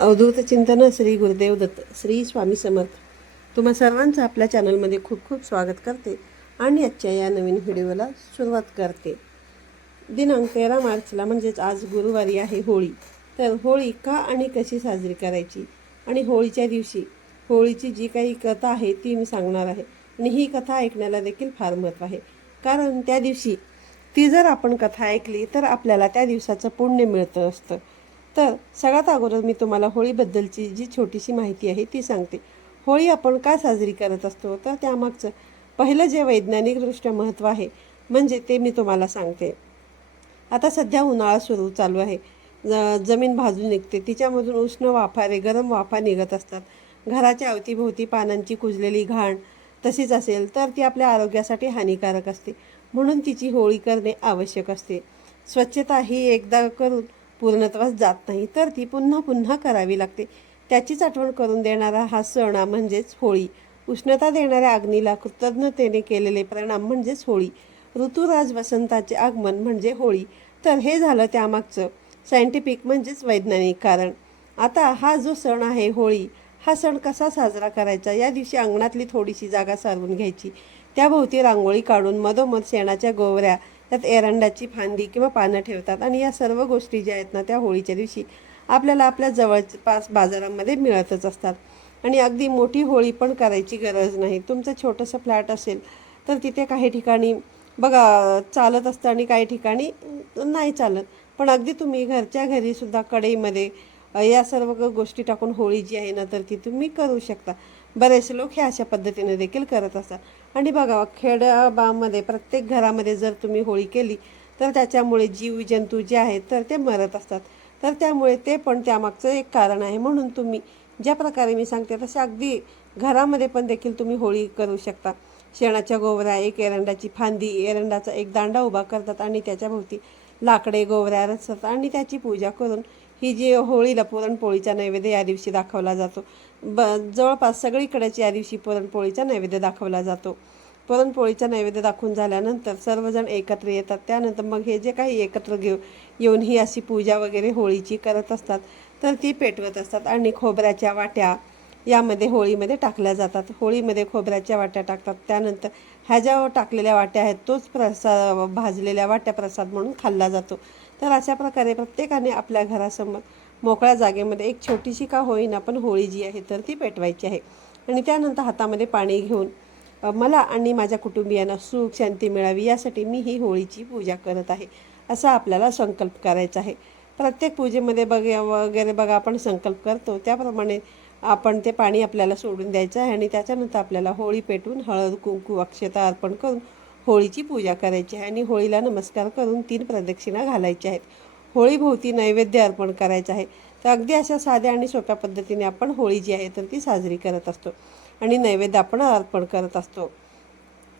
अवधूत चिंतन श्री गुरुदेव दत्त श्री स्वामी समर्थ. तुम्हा सर्वांचं आपल्या चॅनलमध्ये खूप खूप स्वागत करते आणि आजच्या या नवीन व्हिडिओला सुरुवात करते. दिनांक तेरा मार्चला म्हणजेच आज गुरुवारी आहे होळी. तर होळी का आणि कशी साजरी करायची? आणि होळीच्या दिवशी होळीची जी काही कथा आहे ती मी सांगणार आहे. आणि ही कथा ऐकण्याला देखील फार महत्त्व आहे. कारण त्या दिवशी ती जर आपण कथा ऐकली तर आपल्याला त्या दिवसाचं पुण्य मिळतं असतं. तर सगळ्यात अगोदर मी तुम्हाला होळीबद्दलची जी छोटीशी माहिती आहे ती सांगते. होळी आपण का साजरी करत असतो? तर त्यामागचं पहिलं जे वैज्ञानिकदृष्ट्या महत्त्व आहे म्हणजे ते मी तुम्हाला सांगते. आता सध्या उन्हाळा सुरू चालू आहे. ज- जमीन भाजून निघते. तिच्यामधून उष्ण वाफारे गरम वाफा निघत असतात. घराच्या अवतीभोवती पानांची कुजलेली घाण तशीच असेल तर ती आपल्या आरोग्यासाठी हानिकारक असते. म्हणून तिची होळी करणे आवश्यक असते. स्वच्छता ही एकदा करून पूर्णत्वास जात नाही तर ती पुन्हा पुन्हा करावी लागते. त्याचीच आठवण करून देणारा हा सण म्हणजेच होळी. उष्णता देणाऱ्या अग्नीला कृतज्ञतेने केलेले परिणाम म्हणजेच होळी. ऋतुराज वसंताचे आगमन म्हणजे होळी. तर हे झालं त्यामागचं. सायंटिफिक म्हणजेच वैज्ञानिक कारण. आता हा जो सण आहे होळी हा सण कसा साजरा करायचा या दिवशी अंगणातली थोडीशी जागा सारवून घ्यायची. त्याभोवती रांगोळी काढून मधोमध शेणाच्या गोवऱ्या त्यात एरंडाची फांदी किंवा पानं ठेवतात. आणि या सर्व गोष्टी ज्या आहेत ना त्या होळीच्या दिवशी आपल्याला आपल्या जवळपास बाजारामध्ये मिळतच असतात. आणि अगदी मोठी होळी पण करायची गरज नाही. तुमचं छोटंसं फ्लॅट असेल तर तिथे काही ठिकाणी बघा चालत असतं आणि काही ठिकाणी नाही चालत. पण अगदी तुम्ही घरच्या घरीसुद्धा कढईमध्ये या सर्व ग- गोष्टी टाकून होळी जी आहे ना तर ती तुम्ही करू शकता. बरेचसे लोक हे अशा पद्धतीने देखील करत असतात. आणि बघा खेड्याबामध्ये प्रत्येक घरामध्ये जर तुम्ही होळी केली तर त्याच्यामुळे जीव जंतू जे आहेत तर ते मरत असतात. तर त्यामुळे ते पण त्यामागचं एक कारण आहे. म्हणून तुम्ही ज्या प्रकारे मी सांगते तसे अगदी घरामध्ये पण देखील तुम्ही होळी करू शकता. शेणाच्या गोवऱ्या एक एरंडाची फांदी एरंडाचा एक दांडा उभा करतात आणि त्याच्याभोवती लाकडे गोवऱ्या रचतात आणि त्याची पूजा करून ही जी होळीला पुरणपोळीचा नैवेद्य या दिवशी दाखवला जातो. ब जवळपास सगळीकडेच या दिवशी पुरणपोळीचा नैवेद्य दाखवला जातो. पुरणपोळीचा नैवेद्य दाखवून झाल्यानंतर सर्वजण एकत्र येतात. त्यानंतर मग हे जे काही एकत्र घेऊ येऊन ही अशी पूजा वगैरे होळीची करत असतात तर ती पेटवत असतात आणि खोबऱ्याच्या वाट्या यामध्ये होळीमध्ये टाकल्या जातात. होळीमध्ये खोबऱ्याच्या वाट्या टाकतात. त्यानंतर ह्या ज्या टाकलेल्या वाट्या आहेत तोच प्रसाद भाजलेल्या वाट्या प्रसाद म्हणून खाल्ला जातो. तर अशा प्रकारे प्रत्येकाने आपल्या घरासमोर मोकळ्या जागेमध्ये एक छोटीशी का होईना पण होळी जी आहे तर ती पेटवायची आहे. आणि त्यानंतर हातामध्ये पाणी घेऊन मला आणि माझ्या कुटुंबियांना सुख शांती मिळावी यासाठी मी ही होळीची पूजा करत आहे असा आपल्याला संकल्प करायचा आहे. प्रत्येक पूजेमध्ये बघ वगैरे बघा आपण संकल्प करतो. त्याप्रमाणे आपण ते पाणी आपल्याला सोडून द्यायचं आहे आणि त्याच्यानंतर आपल्याला होळी पेटवून हळद कुंकू अक्षता अर्पण करून होळीची पूजा करायची आहे. आणि होळीला नमस्कार करून तीन प्रदक्षिणा घालायच्या आहेत. होळीभोवती नैवेद्य अर्पण करायचं आहे. तर अगदी अशा साध्या आणि सोप्या पद्धतीने आपण होळी जी आहे तर ती साजरी करत असतो आणि नैवेद्य आपण अर्पण करत असतो.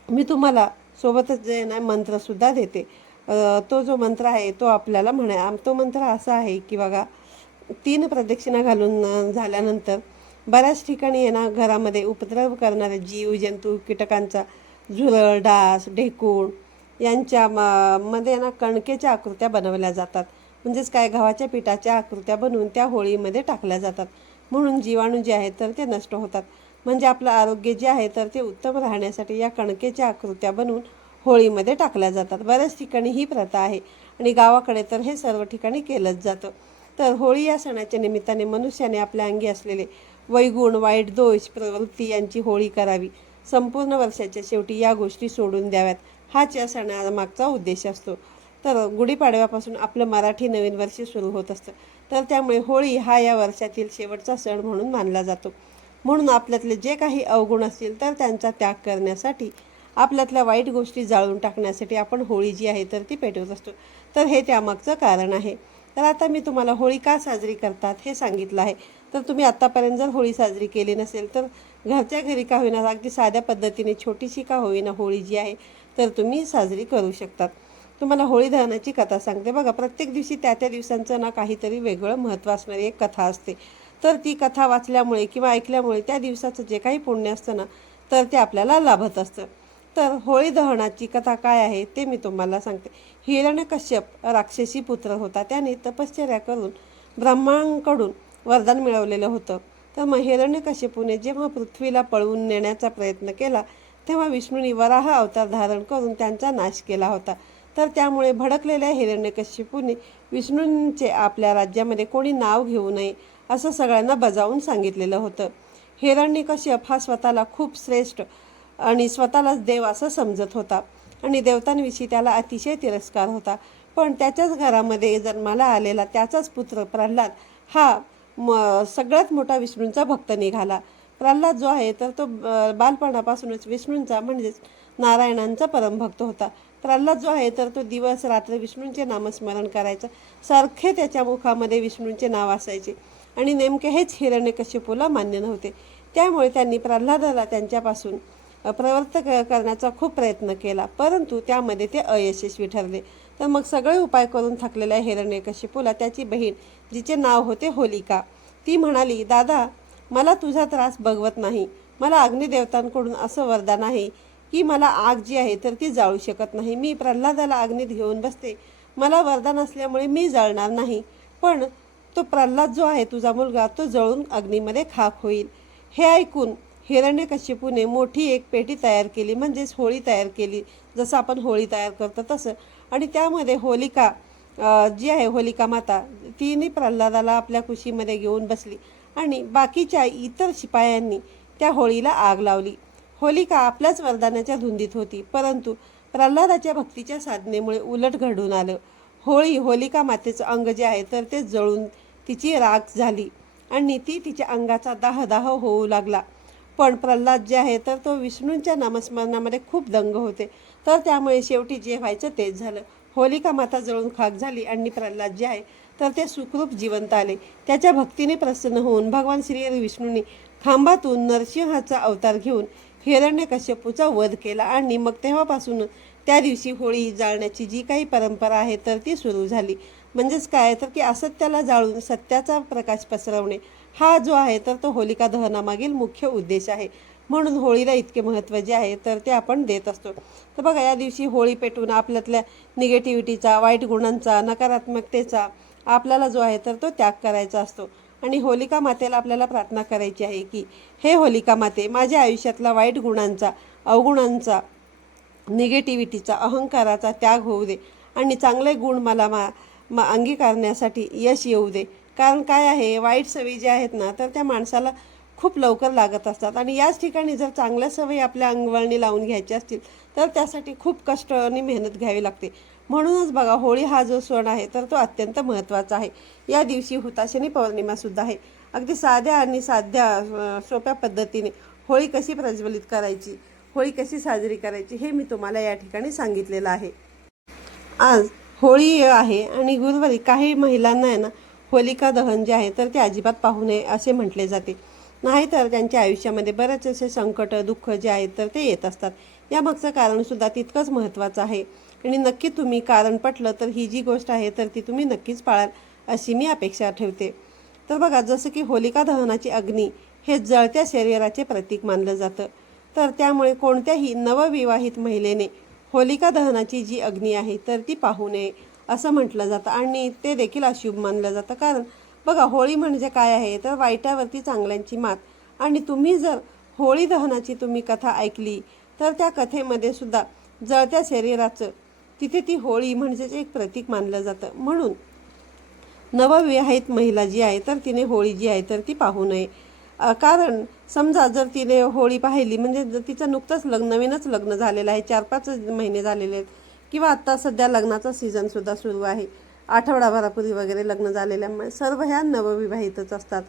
मी तुम्हाला सोबतच जे ना मंत्रसुद्धा देते. तो जो मंत्र आहे तो आपल्याला म्हणा आम- तो मंत्र असा आहे की बघा तीन प्रदक्षिणा घालून झाल्यानंतर बऱ्याच ठिकाणी आहे ना घरामध्ये उपद्रव करणारे जीव जंतू कीटकांचा झुरळ डास ढेकूळ यांच्या म- मध्ये ना कणकेच्या आकृत्या बनवल्या जातात. म्हणजेच काय गव्हाच्या पिठाच्या आकृत्या बनवून त्या होळीमध्ये टाकल्या जातात. म्हणून जीवाणू जे आहेत तर ते नष्ट होतात. म्हणजे आपलं आरोग्य जे आहे तर ते उत्तम राहण्यासाठी या कणकेच्या आकृत्या बनवून होळीमध्ये टाकल्या जातात. बऱ्याच ठिकाणी ही प्रथा आहे आणि गावाकडे तर हे सर्व ठिकाणी केलंच जातं. तर होळी या सणाच्या निमित्ताने मनुष्याने आपल्या अंगी असलेले वैगुण वाईट दोष प्रवृत्ती यांची होळी करावी. संपूर्ण वर्षाच्या शेवटी या गोष्टी सोडून द्याव्यात. हाच या सणामागचा उद्देश असतो. तर गुढीपाडव्यापासून आपलं मराठी नवीन वर्ष सुरू होत असतं. तर त्यामुळे होळी हा या वर्षातील शेवटचा सण म्हणून मानला जातो. म्हणून आपल्यातले जे काही अवगुण असतील तर त्यांचा त्याग करण्यासाठी आपल्यातल्या वाईट गोष्टी जाळून टाकण्यासाठी आपण होळी जी आहे तर ती पेटवत असतो. तर हे त्यामागचं कारण आहे. तर आता मी तुम्हाला होळी का साजरी करतात हे सांगितलं आहे. तर तुम्ही आत्तापर्यंत जर होळी साजरी केली नसेल तर घरच्या घरी का होईना अगदी साध्या पद्धतीने छोटीशी का होईना होळी जी आहे तर तुम्ही साजरी करू शकतात. तुम्हाला होळी दहनाची कथा सांगते. बघा प्रत्येक दिवशी त्या त्या दिवसांचं ना काहीतरी वेगळं महत्त्व असणारी एक कथा असते. तर ती कथा वाचल्यामुळे किंवा ऐकल्यामुळे त्या दिवसाचं जे काही पुण्य असतं ना तर ते आपल्याला लाभत असतं. तर होळी दहनाची कथा काय आहे ते मी तुम्हाला सांगते. हिरण्यकश्यप राक्षसी पुत्र होता. त्याने तपश्चर्या करून ब्रह्मांकडून वरदान मिळवलेलं होतं. तर मग हिरण्यकश्यपूने जेव्हा पृथ्वीला पळवून नेण्याचा प्रयत्न केला तेव्हा विष्णूंनी वराह अवतार धारण करून त्यांचा नाश केला होता. तर त्यामुळे भडकलेल्या हिरण्यकश्यपूने विष्णूंचे आपल्या राज्यामध्ये कोणी नाव घेऊ नये असं सगळ्यांना बजावून सांगितलेलं होतं. हिरण्यकश्यप हा स्वतःला खूप श्रेष्ठ आणि स्वतःलाच देव असं समजत होता. आणि देवतांविषयी त्याला अतिशय तिरस्कार होता. पण त्याच्याच घरामध्ये जन्माला आलेला त्याचाच पुत्र प्रल्हाद हा म सगळ्यात मोठा विष्णूंचा भक्त निघाला. प्रल्हाद जो आहे तर तो बालपणापासूनच विष्णूंचा म्हणजेच नारायणांचा परमभक्त होता. प्रल्हाद जो आहे तर तो दिवस रात्र विष्णूंचे नामस्मरण करायचा. सारखे त्याच्या मुखामध्ये विष्णूंचे नाव असायचे. आणि नेमके हेच हिरण्यकश्यपूला मान्य नव्हते. त्यामुळे त्यांनी प्रल्हादाला त्यांच्यापासून अ, प्रवृत्त क- करण्याचा खूप प्रयत्न केला. परंतु त्यामध्ये ते अयशस्वी ठरले. तर मग सगळे उपाय करून थकलेल्या हिरण्यकश्यपूला त्याची बहीण जिचे नाव होते होलिका ती म्हणाली दादा मला तुझा त्रास बघवत नाही. मला अग्निदेवतांकडून असं वरदान आहे की मला आग जी आहे तर ती जाळू शकत नाही. मी प्रल्हादाला अग्नीत घेऊन बसते. मला वरदान असल्यामुळे मी जळणार नाही. पण तो प्रल्हाद जो आहे तुझा मुलगा तो जळून अग्नीमध्ये खाक होईल. हे ऐकून हिरण्यकशिपूने मोठी एक पेटी तयार केली म्हणजेच होळी तयार केली. जसं आपण होळी तयार करतो तसं. आणि त्यामध्ये होलिका जी आहे होलिका माता तिने प्रल्हादाला आपल्या कुशीमध्ये घेऊन बसली. आणि बाकीच्या इतर शिपायांनी त्या होळीला आग लावली. होलिका आपल्याच वरदानाच्या धुंदीत होती. परंतु प्रल्हादाच्या भक्तीच्या साधनेमुळे उलट घडून आलं. होळी होलिका मातेचं अंग जे आहे तर ते जळून तिची राख झाली आणि ती तिच्या अंगाचा दाह दाह होऊ लागला. पण प्रल्हाद जे आहे तर तो विष्णूंच्या नामस्मरणामध्ये खूप दंग होते. तर त्यामुळे शेवटी जे व्हायचं तेच झालं. होलिका माता जळून खाक झाली आणि प्रल्हाद जे आहे तर ते सुखरूप जिवंत आले. त्याच्या भक्तीने प्रसन्न होऊन भगवान श्री विष्णूंनी खांबातून नरसिंहाचा अवतार घेऊन हिरण्यकश्यपूचा वध केला आणि मग तेव्हापासून त्या दिवशी होळी जाळण्याची जी काही परंपरा आहे तर ती सुरू झाली. म्हणजेच काय? तर की असत्याला जाळून सत्याचा प्रकाश पसरवणे हा जो आहे तर तो होलिका दहनामागील मुख्य उद्देश आहे. म्हणून होळीला इतके महत्त्व जे आहे तर ते आपण देत असतो. तर बघा या दिवशी होळी पेटून आपल्यातल्या निगेटिव्हिटीचा वाईट गुणांचा नकारात्मकतेचा आपल्याला जो आहे तर तो त्याग करायचा असतो. आणि होलिका मातेला आपल्याला प्रार्थना करायची आहे की हे होलिका माते माझ्या आयुष्यातला वाईट गुणांचा अवगुणांचा निगेटिव्हिटीचा अहंकाराचा त्याग होऊ दे आणि चांगले गुण मला मा मा अंगीकारण्यासाठी यश येऊ दे. कारण काय आहे वाईट सवयी ज्या आहेत ना तर त्या माणसाला खूप लवकर लागत असतात आणि याच ठिकाणी जर चांगल्या सवयी आपल्या अंगवळणी लावून घ्यायच्या असतील तर त्यासाठी खूप कष्ट आणि मेहनत घ्यावी लागते. म्हणूनच बघा होळी हा जो सण आहे तर तो अत्यंत महत्त्वाचा आहे. या दिवशी हुताशनी पौर्णिमासुद्धा आहे. अगदी साध्या आणि साध्या सोप्या पद्धतीने होळी कशी प्रज्वलित करायची होळी कशी साजरी करायची हे मी तुम्हाला या ठिकाणी सांगितलेलं आहे. आज होळी आहे आणि गुरुवारी काही महिलांना आहे ना होलिका दहन जे आहे तर ते अजिबात पाहू नये असे म्हटले जाते. नाहीतर त्यांच्या आयुष्यामध्ये बरेच असे संकट दुःख जे आहेत तर ते येत असतात. यामागचं कारणसुद्धा तितकंच महत्त्वाचं आहे. आणि नक्की तुम्ही कारण पटलं तर ही जी गोष्ट आहे तर ती तुम्ही नक्कीच पाळाल अशी मी अपेक्षा ठेवते. तर बघा जसं की होलिका दहनाची अग्नी हे जळत्या शरीराचे प्रतीक मानलं जातं. तर त्यामुळे कोणत्याही नवविवाहित महिलेने होलिका दहनाची जी अग्नी आहे तर ती पाहू नये असं म्हटलं जातं. आणि ते देखील अशुभ मानलं जातं. कारण बघा होळी म्हणजे काय आहे? तर वाईटावरती चांगल्यांची मात. आणि तुम्ही जर होळी दहनाची तुम्ही कथा ऐकली तर त्या कथेमध्ये सुद्धा जळत्या शरीराचं तिथे ती होळी म्हणजेच एक प्रतीक मानलं जातं. म्हणून नवविवाहित महिला जी आहे तर तिने होळी जी आहे तर ती पाहू नये. कारण समजा जर तिने होळी पाहिली म्हणजे जर तिचं नुकतंच लग्न नवीनच लग्न झालेलं आहे चार पाच महिने झालेले आहेत किंवा आत्ता सध्या लग्नाचा सीझनसुद्धा सुरू आहे आठवडाभरापूर्वी वगैरे लग्न झालेल्यामुळे सर्व ह्या नवविवाहितच असतात.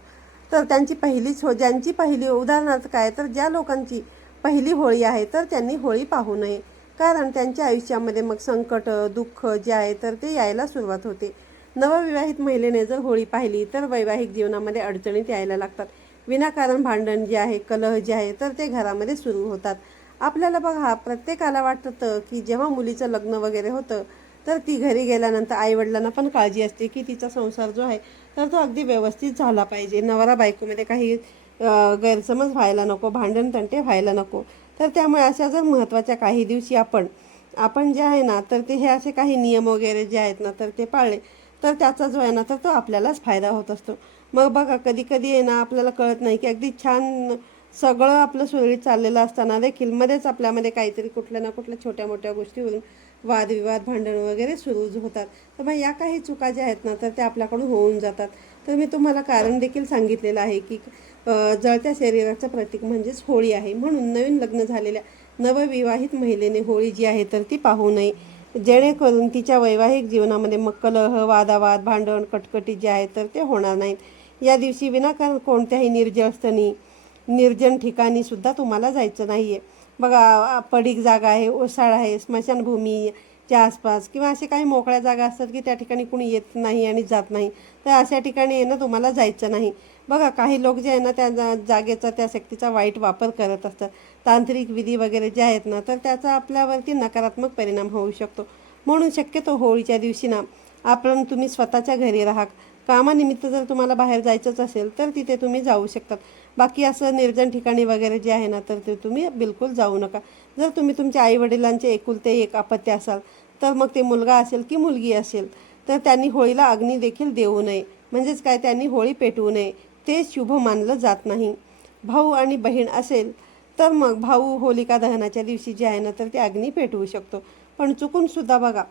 तर त्यांची पहिलीच हो ज्यांची पहिली उदाहरणार्थ काय तर ज्या लोकांची पहिली होळी आहे तर त्यांनी होळी पाहू नये. कारण त्यांच्या आयुष्यामध्ये मग संकट दुःख जे आहे तर ते यायला सुरुवात होते. नवविवाहित महिलेने जर होळी पाहिली तर वैवाहिक जीवनामध्ये अडचणीत यायला लागतात. विनाकारण भांडण जे आहे कलह जे आहे तर ते घरामध्ये सुरू होतात. आपल्याला बघा प्रत्येकाला वाटतं की जेव्हा मुलीचं लग्न वगैरे होतं तर ती घरी गेल्यानंतर आईवडिलांना पण काळजी असते की तिचा संसार जो आहे तर तो अगदी व्यवस्थित झाला पाहिजे. नवरा बायकोमध्ये काही गैरसमज व्हायला नको भांडण तंटे व्हायला नको. तर त्यामुळे अशा जर महत्त्वाच्या काही दिवशी आपण आपण जे आहे ना तर ते हे असे काही नियम वगैरे जे आहेत ना तर ते पाळले तर त्याचा जो आहे ना तर तो आपल्यालाच फायदा होत असतो. मग बघा कधी कधी आहे ना आपल्याला कळत नाही की अगदी छान सगळं आपलं सुरळीत चाललेलं असताना देखील मध्येच आपल्यामध्ये काहीतरी कुठल्या ना कुठल्या छोट्या मोठ्या गोष्टीवरून वादविवाद भांडण वगैरे सुरू होतात. तर मग या काही चुका ज्या आहेत ना तर त्या आपल्याकडून होऊन जातात. तर मी तुम्हाला कारण देखील सांगितलेलं आहे की जळत्या शरीराचं प्रतीक म्हणजेच होळी आहे. म्हणून नवीन लग्न झालेल्या नवविवाहित महिलेने होळी जी आहे तर ती पाहू नये. जेणेकरून तिच्या वैवाहिक जीवनामध्ये मग कलह वादावाद भांडण कटकटी जे आहे तर ते होणार नाहीत. या दिवशी विनाकारण कोणत्याही निर्जस्थनी निर्जन ठिकाणी सुद्धा तुम्हाला जायचं नाही आहे बघा पडीक जागा आहे ओसाळ आहे स्मशानभूमीच्या आसपास किंवा असे काही मोकळ्या जागा असतात की त्या ठिकाणी कुणी येत नाही आणि जात नाही. तर अशा ठिकाणी आहे ना तुम्हाला जायचं नाही. बघा काही लोक जे आहे ना त्या जा जागेचा त्या शक्तीचा वाईट वापर करत असतात. तांत्रिक विधी वगैरे जे आहेत ना तर त्याचा आपल्यावरती नकारात्मक परिणाम होऊ शकतो. म्हणून शक्यतो होळीच्या दिवशी ना आपण तुम्ही स्वतःच्या घरी राहा. कामानिमित्त जर तुम्हाला बाहेर जायचंच असेल तर तिथे तुम्ही जाऊ शकतात. बाकी असं निर्जन ठिकाणी वगैरे जे आहे ना तर ते तुम्ही बिलकुल जाऊ नका. जर तुम्ही तुमच्या आईवडिलांचे एकुलते एक अपत्य असाल तर मग ते मुलगा असेल की मुलगी असेल तर त्यांनी होळीला अग्नी देखील देऊ नये. म्हणजेच काय? त्यांनी होळी पेटवू नये. ते शुभ मानलं जात नाही. भाऊ आणि बहीण असेल तर मग भाऊ होलिका दहनाच्या दिवशी जे आहे ना तर ते अग्नी पेटवू शकतो. पण चुकूनसुद्धा बघा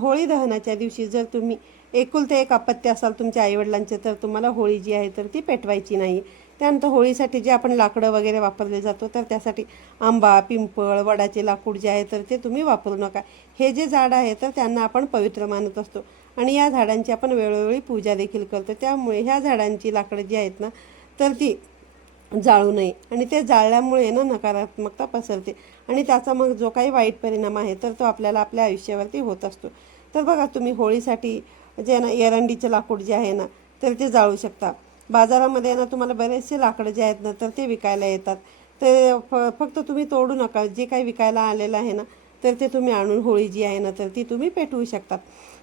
होळी दहनाच्या दिवशी जर तुम्ही एकुलते एक अपत्य असाल तुमच्या आईवडिलांचे तर तुम्हाला होळी जी आहे तर ती पेटवायची नाही. त्यानंतर होळीसाठी जे आपण लाकडं वगैरे वापरले जातो तर त्यासाठी आंबा पिंपळ वडाचे लाकूड जे आहे तर ते तुम्ही वापरू नका. हे जे झाड आहे तर त्यांना आपण पवित्र मानत असतो. आणि या झाडांची आपण वेळोवेळी पूजा देखील करतो. त्यामुळे ह्या झाडांची लाकडं जी आहेत ना तर ती जाळू नये. आणि ते जाळल्यामुळे ना नकारात्मकता पसरते. आणि त्याचा मग जो काही वाईट परिणाम आहे तर तो आपल्याला आपल्या आयुष्यावरती होत असतो. तर बघा तुम्ही होळीसाठी जे आहे ना एरंडीचं लाकूड जे आहे ना तर ते जाळू शकता. बाजारामध्ये ना तुम्हाला बरेचसे लाकडं जे आहेत ना तर ते विकायला येतात. ते फ फक्त तुम्ही तोडू नका. जे काही विकायला आलेलं आहे ना तर ते तुम्ही आणून होळी जी आहे ना तर ती तुम्ही पेटवू शकतात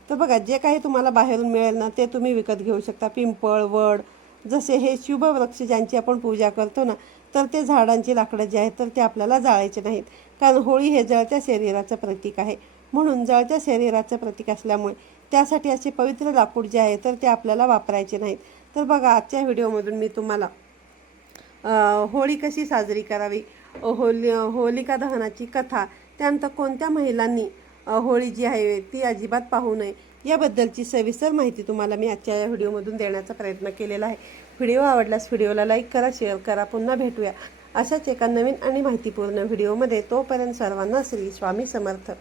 तर बघा जे काही तुम्हाला बाहेरून मिळेल ना ते तुम्ही विकत घेऊ शकता. पिंपळ वड जसे हे शुभ वृक्ष ज्यांची आपण पूजा करतो ना तर ते झाडांची लाकडं जी आहेत तर ते आपल्याला जाळायचे नाहीत. कारण होळी हे जळत्या शरीराचं प्रतीक आहे. म्हणून जळत्या शरीराचं प्रतीक असल्यामुळे त्यासाठी असे पवित्र लाकूड जे आहे तर ते आपल्याला वापरायचे नाहीत. तर बघा आजच्या व्हिडिओमधून मी तुम्हाला होळी कशी साजरी करावी होली होलिका दहनाची कथा त्यानंतर कोणत्या महिलांनी होळी जी आहे ती अजिबात पाहू नये याबद्दलची सविस्तर माहिती तुम्हाला मी आजच्या या व्हिडिओमधून देण्याचा प्रयत्न केलेला आहे. व्हिडिओ आवडल्यास व्हिडिओला लाईक करा शेअर करा पुन्हा भेटूया अशाच एका नवीन आणि माहितीपूर्ण व्हिडिओमध्ये. तोपर्यंत सर्वांना श्री स्वामी समर्थ.